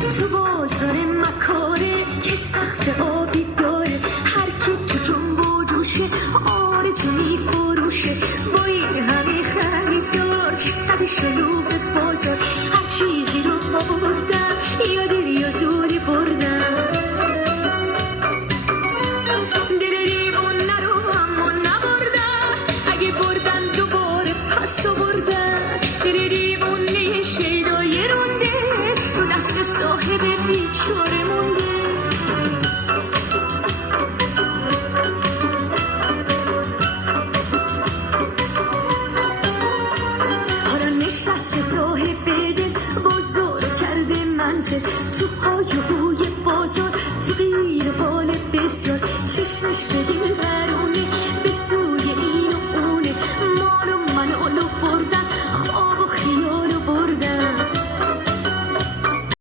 تو بازار مکاره که سخت آبی داره، هر کی تو جنب و جوشه آرزو میفروشه. با این همه خریدار چقدر شلوغ بازار، هر چیزی رو آوردن یا دیر یا زوری بردن. دل دیوونه رو اما نبردن، اگه بردن دوباره پس آوردن. دل دیوونه شیدای رونده رو دست صاحب بیچاره مونده. حالا نشسته صاحب دل بازار کرده منزل، تو های و بوی بازار، تو غیر بال بسیار چشمش به دل بر